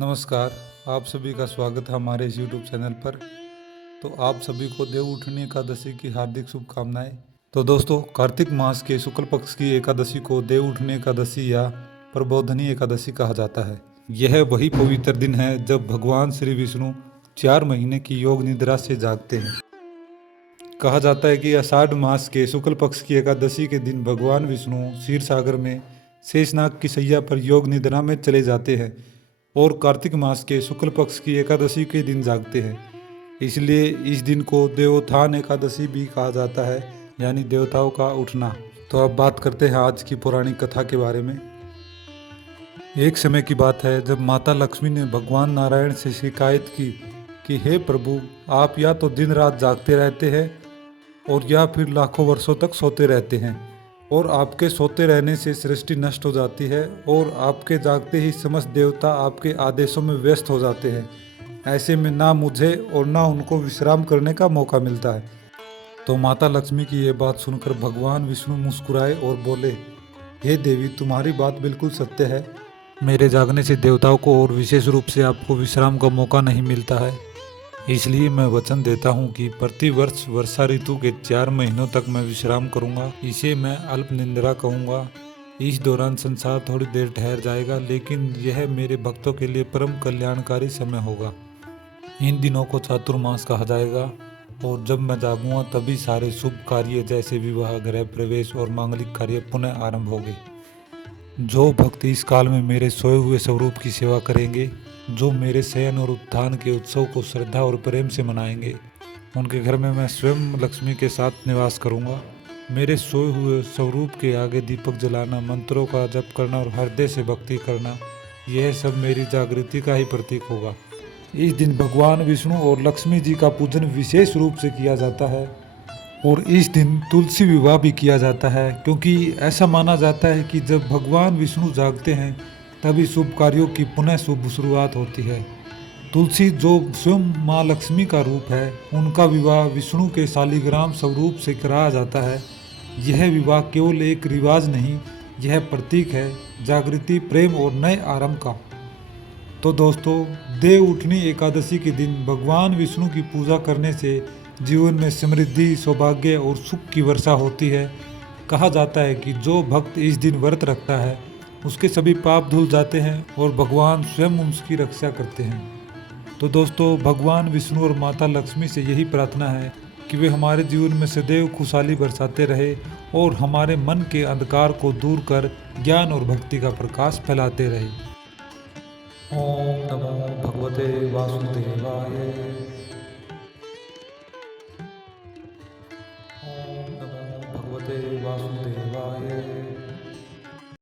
नमस्कार, आप सभी का स्वागत है हमारे इस यूट्यूब चैनल पर। तो आप सभी को देवउठनी एकादशी की हार्दिक शुभकामनाएं। तो दोस्तों, कार्तिक मास के शुक्ल पक्ष की एकादशी को देवउठनी एकादशी या प्रबोधनी एकादशी कहा जाता है। यह वही पवित्र दिन है जब भगवान श्री विष्णु 4 महीने की योग निद्रा से जागते हैं। कहा जाता है कि आषाढ़ मास के शुक्ल पक्ष की एकादशी के दिन भगवान विष्णु क्षीर सागर में शेषनाग की शैया पर योग निद्रा में चले जाते हैं और कार्तिक मास के शुक्ल पक्ष की एकादशी के दिन जागते हैं। इसलिए इस दिन को देवोत्थान एकादशी भी कहा जाता है, यानी देवताओं का उठना। तो अब बात करते हैं आज की पौराणिक कथा के बारे में। एक समय की बात है जब माता लक्ष्मी ने भगवान नारायण से शिकायत की कि हे प्रभु, आप या तो दिन रात जागते रहते हैं और या फिर लाखों वर्षों तक सोते रहते हैं, और आपके सोते रहने से सृष्टि नष्ट हो जाती है और आपके जागते ही समस्त देवता आपके आदेशों में व्यस्त हो जाते हैं। ऐसे में ना मुझे और ना उनको विश्राम करने का मौका मिलता है। तो माता लक्ष्मी की ये बात सुनकर भगवान विष्णु मुस्कुराए और बोले, हे देवी, तुम्हारी बात बिल्कुल सत्य है। मेरे जागने से देवताओं को और विशेष रूप से आपको विश्राम का मौका नहीं मिलता है। इसलिए मैं वचन देता हूँ कि प्रतिवर्ष वर्षा ऋतु के 4 महीनों तक मैं विश्राम करूँगा। इसे मैं अल्प निंद्रा कहूँगा। इस दौरान संसार थोड़ी देर ठहर जाएगा, लेकिन यह मेरे भक्तों के लिए परम कल्याणकारी समय होगा। इन दिनों को चातुर्मास कहा जाएगा और जब मैं जागूंगा तभी सारे शुभ कार्य जैसे विवाह, गृह प्रवेश और मांगलिक कार्य पुनः आरंभ होंगे। जो भक्त इस काल में मेरे सोए हुए स्वरूप की सेवा करेंगे, जो मेरे शयन और उत्थान के उत्सव को श्रद्धा और प्रेम से मनाएंगे, उनके घर में मैं स्वयं लक्ष्मी के साथ निवास करूंगा। मेरे सोए हुए स्वरूप के आगे दीपक जलाना, मंत्रों का जप करना और हृदय से भक्ति करना, यह सब मेरी जागृति का ही प्रतीक होगा। इस दिन भगवान विष्णु और लक्ष्मी जी का पूजन विशेष रूप से किया जाता है और इस दिन तुलसी विवाह भी किया जाता है, क्योंकि ऐसा माना जाता है कि जब भगवान विष्णु जागते हैं तभी शुभ कार्यों की पुनः शुभ शुरुआत होती है। तुलसी, जो स्वयं माँ लक्ष्मी का रूप है, उनका विवाह विष्णु के शालिग्राम स्वरूप से कराया जाता है। यह विवाह केवल एक रिवाज नहीं, यह प्रतीक है जागृति, प्रेम और नए आरंभ का। तो दोस्तों, देवउठनी एकादशी के दिन भगवान विष्णु की पूजा करने से जीवन में समृद्धि, सौभाग्य और सुख की वर्षा होती है। कहा जाता है कि जो भक्त इस दिन व्रत रखता है उसके सभी पाप धुल जाते हैं और भगवान स्वयं उसकी रक्षा करते हैं। तो दोस्तों, भगवान विष्णु और माता लक्ष्मी से यही प्रार्थना है कि वे हमारे जीवन में सदैव खुशहाली बरसाते रहे और हमारे मन के अंधकार को दूर कर ज्ञान और भक्ति का प्रकाश फैलाते रहे। ओम नमो भगवते वासुदेवाय। ओम नमो भगवते वासुदेवाय।